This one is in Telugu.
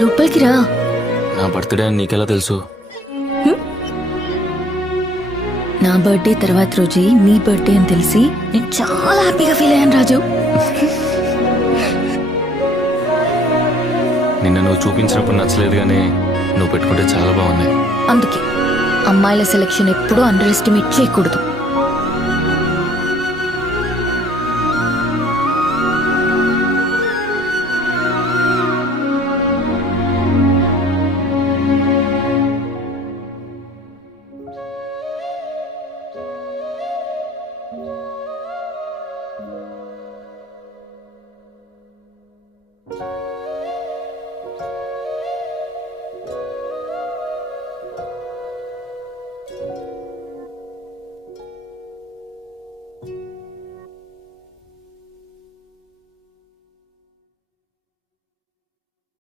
లోపలికి రా. నా బర్త్డే అని నీకెలా తెలుసు? నా బర్త్డే తర్వాత రోజే నీ బర్త్డే అని తెలిసి నేను చాలా హ్యాపీగా ఫీల్ అయ్యాను రాజు. నిన్న నువ్వు చూపించినప్పుడు నచ్చలేదు, కానీ నువ్వు పెట్టుకుంటే చాలా బాగున్నాయి. అందుకే అమ్మాయిల సెలెక్షన్ ఎప్పుడూ అండర్ ఎస్టిమేట్ చేయకూడదు.